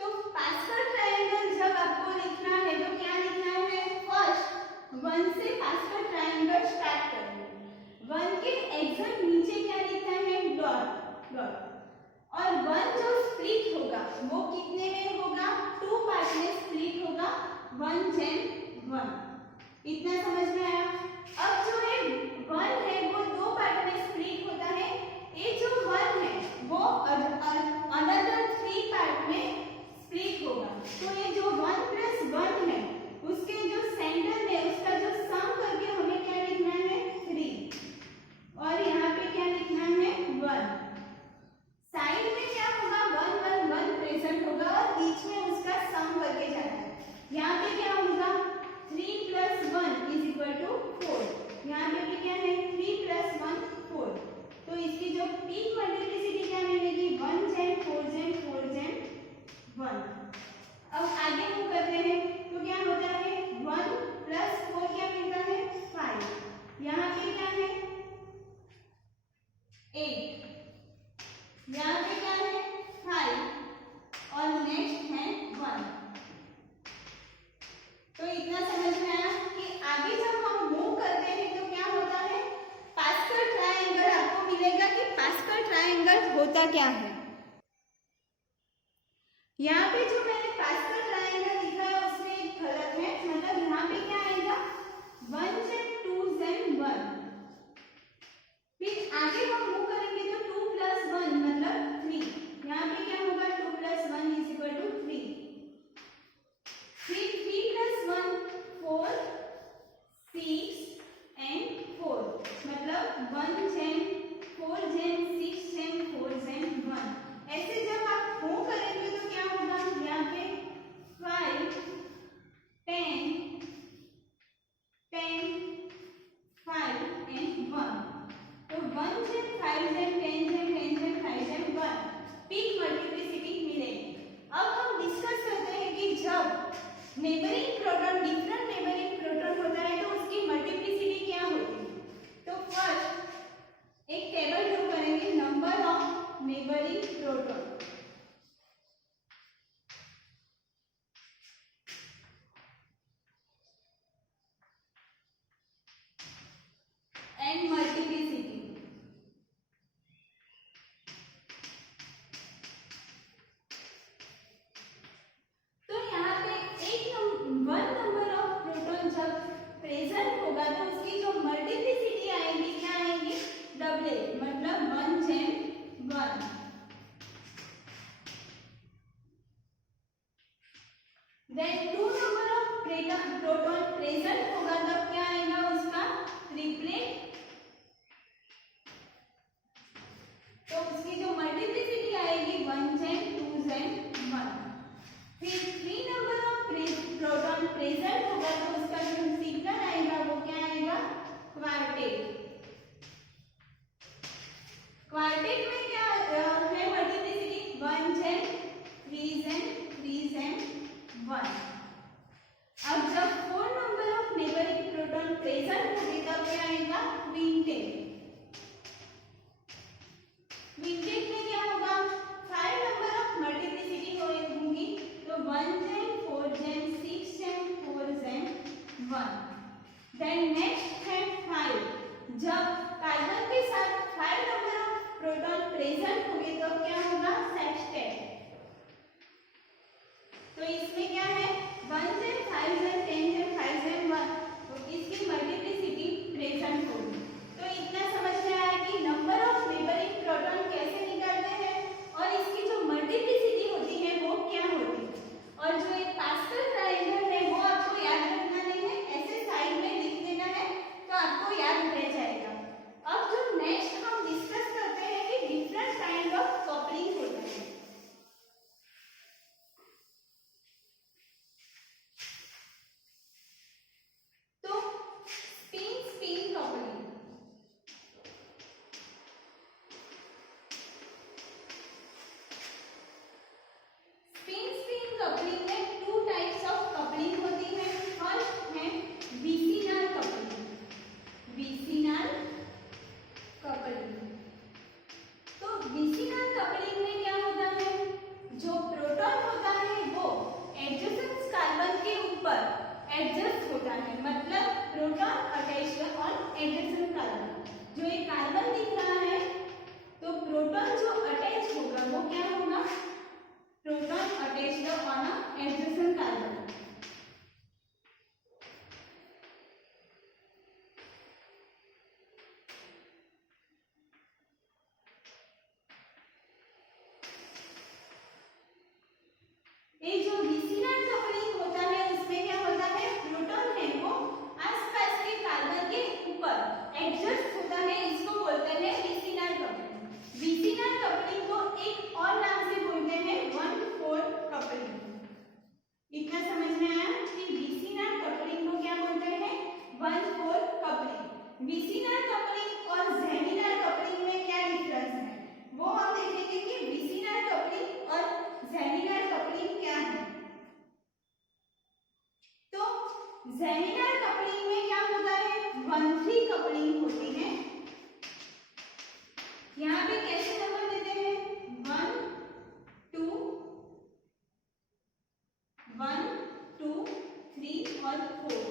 तो पास्कल ट्रायंगल जब आपको लिखना है तो क्या लिखना है फर्स्ट 1 से पास्कल ट्रायंगल स्टार्ट करेंगे। 1 के एग्जैक्ट नीचे क्या लिखना है डॉट डॉट और 1 जो स्प्लिट होगा वो कितने में होगा 2 पार्ट में स्प्लिट होगा 1 जेन 1। इतना समझ में आया। अब जो ये 1 है वो 2 पार्ट में स्प्लिट होता है। ये जो 1 है वो अनदर 3 पार्ट में स्प्लिट होगा। तो ये जो 1 प्लस 1 है उसके जो सेंटर में उसका जो सम करके हमें क्या लिखना है 3 और यहाँ पे क्या लिखना है 1। साइड में क्या होगा 1 1 1 प्रेजेंट होगा और बीच में उसका सम करके जाना है। यहाँ पे क्या होगा 3 प्लस 1 इज इक्वल टू 4। यहाँ पे भी क्या है 3 प्लस 1 4। तो इसकी जो पीक मल्टीप्लिसिटी क्या मिलेगी 1 जेन 4 जेन 4 जेन 1। अब आगे मूव करते हैं तो क्या होता है 1 प्लस 4 क्या मिलता है 5। यहाँ पे क्या है 8। यहाँ पे क्या है 5 और नेक्स्ट है 1। तो इतना समझ में आया कि आगे जब हम मूव करते हैं तो क्या होता है पास्कल ट्रायंगल आपको मिलेगा कि पास्कल ट्रायंगल होता क्या है। यहाँ पे जो मैंने पास्कल ट्रायंगल लिखा है उसमें एक गलत है मतलब यहाँ पे क्या आएगा 1 जेन 2 जेन 1। फिर आगे हम मूव करेंगे तो 2 प्लस 1 मतलब 3। यहाँ पे क्या होगा 2 प्लस 1 इज इक्वल टू 3। फिर 3 प्लस 1 4 6 एंड 4 मतलब 1 जेन 4 जेन 6 जेन 4 जेन 1। ऐसे जब आप मूव करेंगे तो क्या होगा यहाँ पे 5 10 10 5 एंड 1। तो 1 जेन 5 जेन 10 जेन 10 जेन 5 जेन 1 प्रोटॉन एंड मल्टीप्लिसिटी। तो यहाँ पे वन नंबर ऑफ प्रोटॉन जब प्रेजेंट होगा तो उसकी जो मल्टीप्लिसिटी आएगी क्या आएगी, डबलेट, मतलब 1/1। Then two number of proton present होगा तब क्या आएगा उसका ट्रिपलेट, तो उसकी जो मल्टीप्लिसिटी आएगी 1/2/1। फिर 3 नंबर ऑफ प्रोटॉन प्रेजेंट होगा तो उसका जो सिग्नल आएगा वो क्या आएगा, क्वार्टेट। क्वार्टेट में क्या है मल्टीप्लिसिटी 1/3/3/1। अब जब 4 number of neighbouring proton present होगी तब क्या आएगा, क्विंटेट। क्विंटेट में क्या होगा, 5 नंबर ऑफ मल्टीप्लिसिटी होगी तो 1/4/6/4/1। देन नेक्स्ट है 5, जब कार्बन के साथ 5 नंबर ऑफ प्रोटॉन प्रेजेंट होंगे तो क्या होगा, सेक्सटेट। तो इसमें क्या है 1/5/10/5/1, तो इसकी मल्टीप्लिसिटी प्रेजेंट होगी। तो इतना समझ में आया कि नंबर ऑफ नेबरिंग प्रोटॉन कैसे निकालते हैं और इसकी जो मल्टीप्लिसिटी होती है वो क्या होती है। और जो एक पास्कल ट्रायंगल है वो आपको याद रखना नहीं है, ऐसे साइड में लिख देना है तो आपको याद रह जाएगा। अब जो नेक्स्ट हम डिस्कस करते हैं कि डिफरेंट काइंड ऑफ कपलिंग होता है। तो स्पिन स्पिन कपलिंग, कपलिंग में 2 टाइप्स ऑफ कपलिंग होती है। फर्स्ट है विसिनल कपलिंग, विसिनल कपलिंग। तो विसिनल कपलिंग में क्या होता है, जो प्रोटॉन होता है वो एडजेसेंट कार्बन के ऊपर एडजस्ट होता है, मतलब proton attached on adjacent carbon. जो एक कार्बन दिख रहा है तो प्रोटॉन जो अटैच होगा वो क्या होगा, proton attached on a adjacent carbon. ये जो विसिनल कपलिंग होता है उसमें क्या होता है, प्रोटॉन है वो आसपास के कार्बन के ऊपर एडजस्ट होता है, इसको बोलते हैं विसिनल कपलिंग। विसिनल कपलिंग को एक और नाम से बोलते हैं 1/4 कपलिंग। इतना समझ में आया कि विसिनल कपलिंग को क्या बोलते हैं, 1/4 कपलिंग। विसिनल कपलिंग और जेमिनल कपलिंग में क्या डिफरेंस है वो हम देखेंगे कि विसिनल कपलिंग और जेमिनल कपलिंग क्या है। तो जेमिनल कपलिंग में क्या होता है, 1/3 कपलिंग होती है। यहाँ पे कैसे नंबर देते हैं, 1 2 1 2 3 और 4।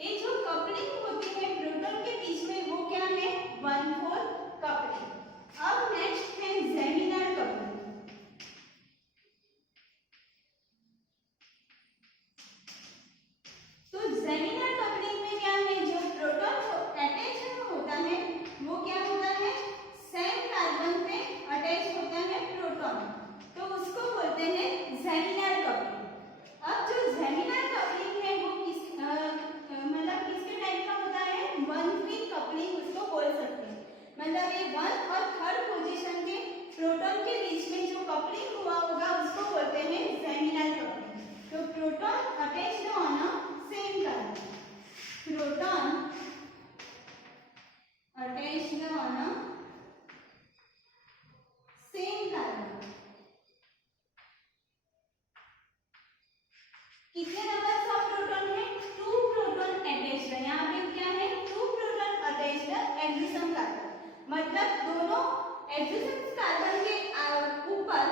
ये जो कपलिंग होती है प्रोटॉन के बीच में वो क्या है, 1/4 कपलिंग। अब नेक्स्ट है जेमिनल कपलिंग। तो जेमिनल कपलिंग में क्या है, जो प्रोटॉन अटैच होता है वो क्या होता है, सेम कार्बन पे अटैच होता है प्रोटॉन, तो उसको बोलते हैं जेमिनल कपलिंग। अब जो जेमिनल कपलिंग है वो मतलब किसके टाइप का होता है, 1/3 कपलिंग उसको बोल सकते हैं। मतलब ये 1 और 3rd पोजीशन के प्रोटॉन के बीच में जो कपलिंग हुआ होगा उसको बोलते हैं जेमिनल कपलिंग। तो proton attached on a same carbon, proton attached on a same carbon. कितने नंबर ऑफ प्रोटॉन है, 2 प्रोटॉन अटैच्ड है। यहाँ पे क्या है, 2 प्रोटॉन अटैच्ड एडजेसेंट कार्बन, मतलब दोनों एडजेसेंट कार्बन के ऊपर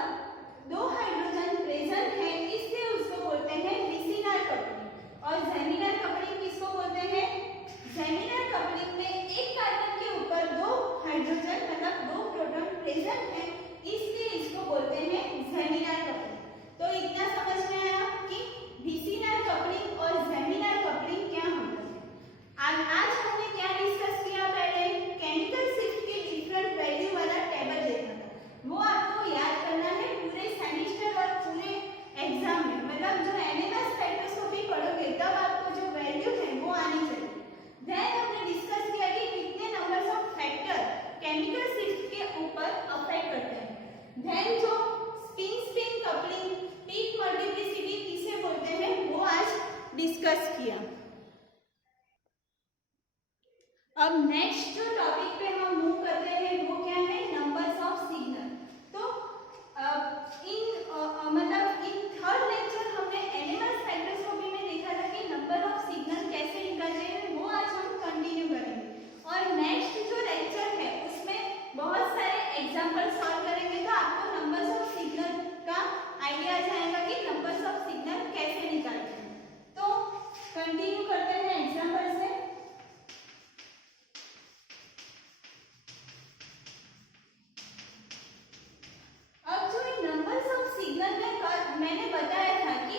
किया। अब नेक्स्ट जो टॉपिक पे हम मूव करते हैं वो क्या है, नंबर्स ऑफ सिग्नल। तो मतलब इन थर्ड लेक्चर हमने एनिमल स्पेक्ट्रोस्कोपी में देखा था कि नंबर ऑफ सिग्नल कैसे निकालते हैं, वो आज हम कंटिन्यू करेंगे। और नेक्स्ट जो लेक्चर है उसमें बहुत सारे एग्जांपल सॉल्व करेंगे, तो आपको नंबर्स ऑफ सिग्नल का आइडिया आ जाएगा कि नंबर्स ऑफ सिग्नल कैसे निकालते हैं। तो कंटिन्यू करते हैं एग्जांपल से। मैंने बताया था कि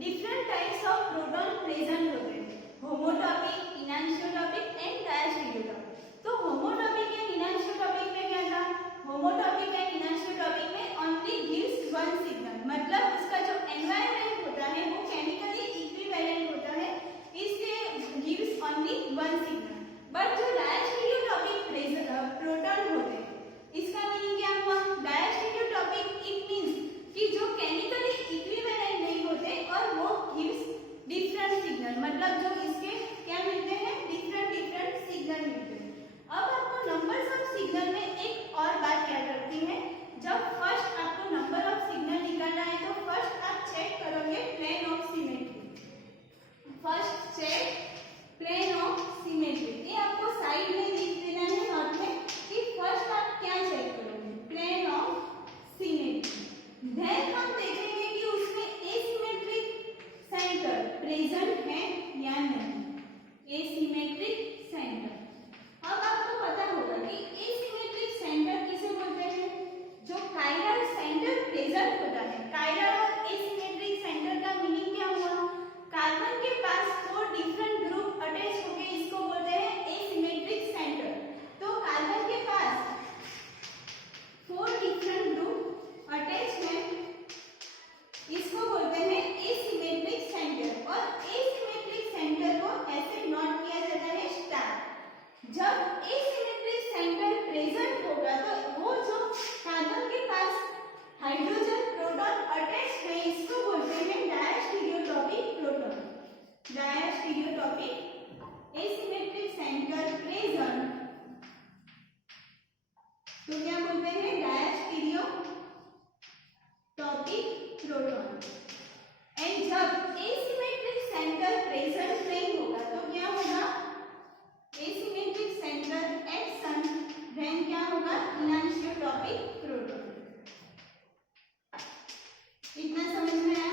different types of proton present होते हैं, होमोटॉपिक, इनैनिसोटॉपिक एंड डायस्टीरियोटॉपिक। तो होमोटॉपिक एंड इनैनिसोटॉपिक में क्या था, होमोटॉपिक एंड इनैनिसोटॉपिक में ओनली गिव्स वन सिग्नल, मतलब उसका जो एनवायरनमेंट होता है वो केमिकली इक्विवेलेंट होता है, इसलिए gives only one signal. But जो डायस्टीरियोटॉपिक प्रोटॉन होते हैं, इसका मीनिंग क्या हुआ, डायस्टीरियोटॉपिक इट मींस कि जो केमिकली इक्विवेलेंट नहीं होते और वो गिव्स डिफरेंट सिग्नल, मतलब जो इसके क्या मिलते हैं, डिफरेंट सिग्नल मिलते हैं। अब आपको नंबर्स ऑफ सिग्नल में एक और बात याद रखनी है, जब फर्स्ट आपको नंबर ऑफ सिग्नल निकालना है तो फर्स्ट आप चेक करोगे plane of symmetry. First check plane of symmetry, ये आपको साइड में लिख देना है नोट में कि फर्स्ट आप क्या चेक करोगे, प्लेन ऑफ सिमेट्री। देन हम देखेंगे कि उसमें एसिमेट्रिक सेंटर प्रेजेंट है या नहीं, एसिमेट्रिक सेंटर। अब आपको पता होगा कि एसिमेट्रिक सेंटर किसे बोलते हैं, जो कायरल सेंटर प्रेजेंट होता है। कायरल और एसिमेट्रिक सेंटर का मीनिंग क्या हुआ, कार्बन के पास 4 डिफरेंट ग्रुप अटैच हो गए, इसको बोलते हैं एसिमेट्रिक सेंटर। तो कार्बन के पास 4 डिफरेंट ग्रुप अटैच है, इसको बोलते हैं एसिमेट्रिक सेंटर। और एसिमेट्रिक सेंटर को ऐसे नोट किया जाता है स्टार। जब एसिमेट्रिक सेंटर प्रेजेंट होगा तो वो जो कार्बन के पास हाइड्रोजन प्रोटॉन अटैच है, इसको बोलते हैं डायस्टीरियोटॉपिक प्रोटॉन। डायस्टीरियोटॉपिक एसिमेट्रिक सेंटर प्रेजेंट तो क्या बोलते हैं, डायस्टीरियो टॉपिक प्रोटॉन। एंड जब एसिमेट्रिक सेंटर प्रेजेंट नहीं होगा तो क्या होगा, एसिमेट्रिक सेंटर एब्सेंट, देन क्या होगा, इनैनिसोटॉपिक प्रोटॉन। इतना समझ में आया।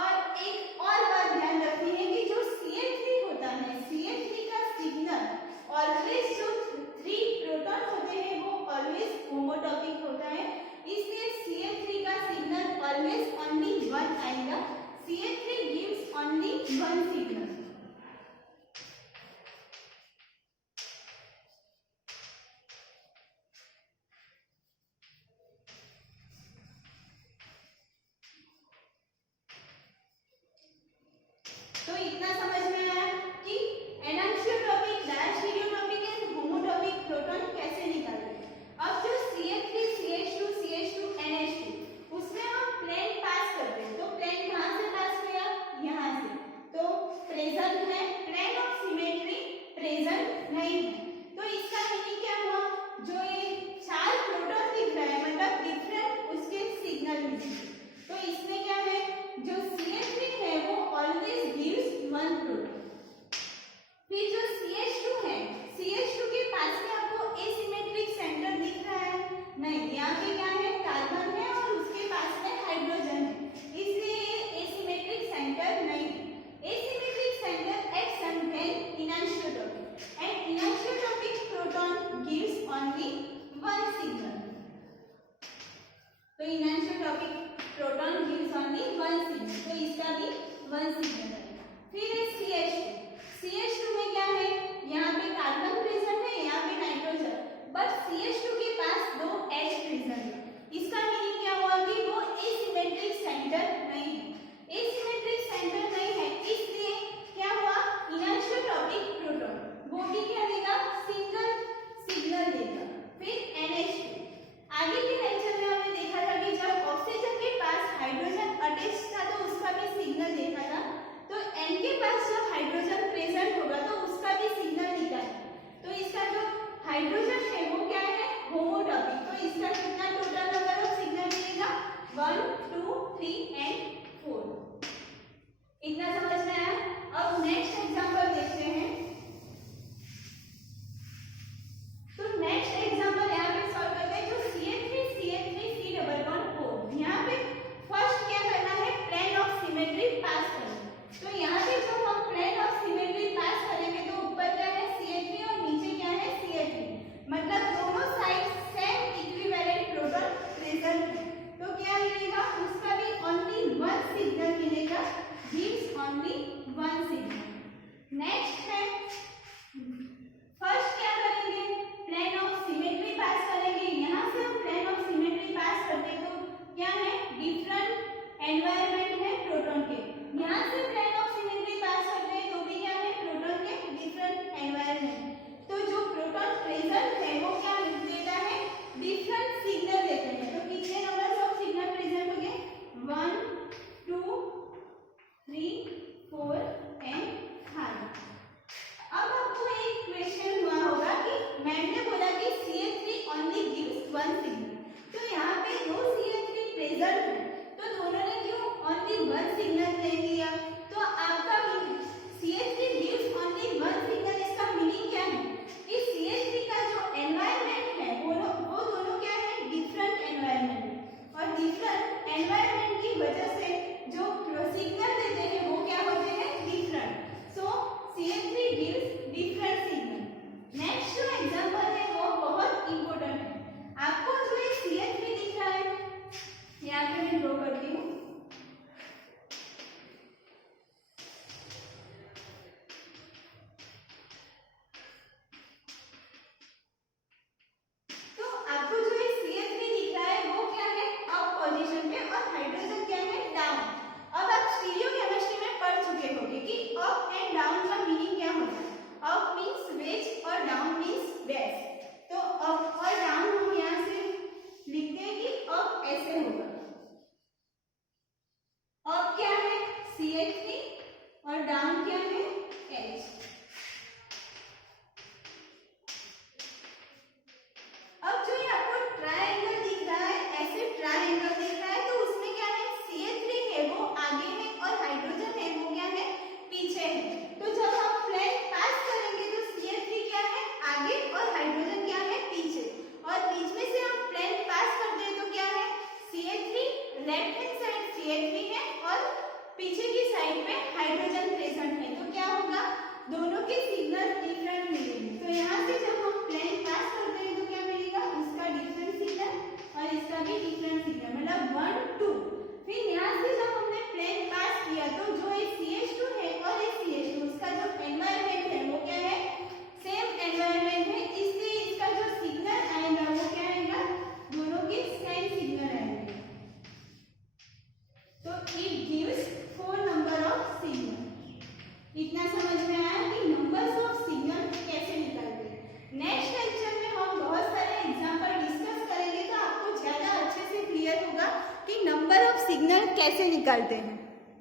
और एक और बात ध्यान रखनी है कि जो CH3 होता है, CH3 का सिग्नल ऑलवेज जो 3 प्रोटॉन होते हैं वो ऑलवेज होमोटॉपिक होता है, इसलिए CH3 का सिग्नल ऑलवेज ओनली वन आएगा। CH3 gives only one signal. तो इतना समझ में आया कि एनानिसोटॉपिक, डायस्टीरियोटॉपिक एंड होमोटॉपिक प्रोटॉन कैसे निकालते हैं। अब जो CH3 CH2 CH2 NH2 उसमें हम प्लेन पास करते हैं, तो प्लेन कहां से पास किया, यहां से, तो प्रेजेंट है, प्लेन ऑफ सिमेट्री प्रेजेंट नहीं है। तो इसका मीनिंग क्या हुआ, जो ये 4 प्रोटॉन दिख रहा है मतलब डिफरेंट उसके सिग्नल मिलते हैं। तो इसमें क्या है, जो CH3 है वो ऑलवेज गिव्स वन प्रोटॉन। फिर जो CH2 है, CH2 के पास में आपको एसिमेट्रिक सेंटर दिख रहा है, नहीं, यहाँ पे क्या है, कार्बन है और उसके पास में हाइड्रोजन है, इसलिए ये एसिमेट्रिक सेंटर नहीं है। Asymmetric centre absent then enantiotopic, and enantiotopic proton gives only one signal. तो enantiotopic proton gives only one signal, तो इसका भी वन सिग्नल है। फिर CH2, CH2 में क्या है, यहाँ पे कार्बन प्रेजेंट है, यहाँ पे नाइट्रोजन, बट CH2 के पास 2 H प्रेजेंट है। इसका मीनिंग क्या हुआ कि वो एसिमेट्रिक सेंटर नहीं है। एसिमेट्रिक सेंटर नहीं है, इसलिए क्या हुआ, इनैनिसोटॉपिक प्रोटॉन वो भी क्या देगा, सिंगल सिग्नल देगा। फिर NH2, आगे के लेक्चर में हमने देखा था कि जब ऑक्सीजन के पास हाइड्रोजन अटैच था तो उसका भी सिग्नल देखा था। तो N के पास जो हाइड्रोजन प्रेजेंट होगा तो उसका भी सिग्नल निकालें। तो इसका जो हाइड्रोजन है वो क्या है, होमोटॉपिक। तो इसका कितना टोटल नंबर ऑफ सिग्नल मिलेगा, 1 2 3 एंड 4। इतना समझ में आया। अब नेक्स्ट एग्जांपल देखते हैं। तो नेक्स्ट एग्जांपल यहाँ पे सॉल्व करते हैं। जो CH3 डबल बॉन्ड O, यहाँ पे फर्स्ट क्या करना है, प्लेन ऑफ सिमेट्री पास करना। तो यहाँ पे जो हम प्लेन ऑफ सिमेट्री पास करेंगे तो ऊपर क्या है CH3 और नीचे क्या है CH3, मतलब दोनों side same equivalent proton present है। तो क्या मिलेगा, उसका भी ओनली वन सिग्नल मिलेगा, gives only one signal. Next है, फर्स्ट क्या करेंगे, प्लेन ऑफ सिमेट्री पास करेंगे। यहाँ से हम प्लेन ऑफ सिमेट्री पास करते हैं तो क्या है, डिफरेंट एनवायरनमेंट है प्रोटॉन के। यहाँ से प्लेन ऑफ सिमेट्री पास करते हैं तो भी क्या है, प्रोटॉन के डिफरेंट एनवायरनमेंट। तो जो प्रोटॉन प्रेजेंट है वो क्या देता है, डिफरेंट सिग्नल देते हैं। तो कितने नंबर ऑफ सिग्नल प्रेजेंट हो गए, 1 2 3 4 एंड 5। अब आपको एक क्वेश्चन हुआ होगा कि मैम ने बोला कि CH3 only gives one signal. तो यहाँ पे दो CH3 प्रेजेंट है तो दोनों ने क्यों ओनली वन सिग्नल दे दिया। तो आपका CH3 gives only one signal, इसका मीनिंग क्या है कि CH3 का जो एनवायरनमेंट है वो दोनों क्या है, डिफरेंट एनवायरनमेंट। और डिफरेंट एनवायरनमेंट की वजह से जो सिग्नल देते हैं वो क्या होते हैं, डिफरेंट। सो CH3 gives different signal. Next जो एग्जांपल है वो बहुत इंपॉर्टेंट है। आपको जो ये CH3 दिख रहा है, यहाँ पे मैं ड्रॉ करती हूँ। तो आपको जो ये CH3 दिख रहा है वो क्या है, अप पोजीशन पे, और हाइड्रोजन क्या है, डाउन। अब आप स्टीरियो केमिस्ट्री में पढ़ चुके होंगे कि अप एंड डाउन का मीनिंग क्या होता है। अप मींस वेज और डाउन मींस बेस। तो अप और डाउन हम यहाँ से लिखते हैं कि अप ऐसे होगा, अप क्या है CH3 और डाउन क्या है H। अब जो ये आपको ट्रायंगल दिख रहा है, ऐसे ट्रायंगल दिख रहा है, तो उसमें क्या है, CH3 है वो आगे है और हाइड्रोजन है वो क्या है, पीछे है। तो जब हम प्लेन पास करेंगे तो CH3 क्या है आगे और हाइड्रोजन क्या है पीछे, और बीच में से हम प्लेन पास करते हैं तो क्या है, CH3 left hand side CH3 है और पीछे की साइड पे हाइड्रोजन प्रेजेंट है। तो क्या होगा, दोनों के सिग्नल डिफरेंट मिलेंगे। तो यहाँ से जब हम प्लेन पास करते हैं तो क्या मिलेगा, उसका डिफरेंट सिग्नल और इसका भी डिफरेंट सिग्नल, मतलब 1 2। फिर यहाँ से जब हमने प्लेन पास किया तो जो ये CH2 है और ये CH2, उसका जो एनवायरनमेंट है वो क्या है, सेम एनवायरनमेंट है, इसलिए इसका जो सिग्नल आएगा वो क्या आएगा, दोनों के सेम सिग्नल आएंगे। तो it gives 4 number of signal. इतना समझ में आया कि नंबर्स ऑफ सिग्नल कैसे निकालते हैं। नेक्स्ट लेक्चर में हम बहुत सारे एग्जांपल डिस्कस करेंगे तो आपको ज्यादा अच्छे से क्लियर होगा कि नंबर ऑफ सिग्नल कैसे निकालते हैं।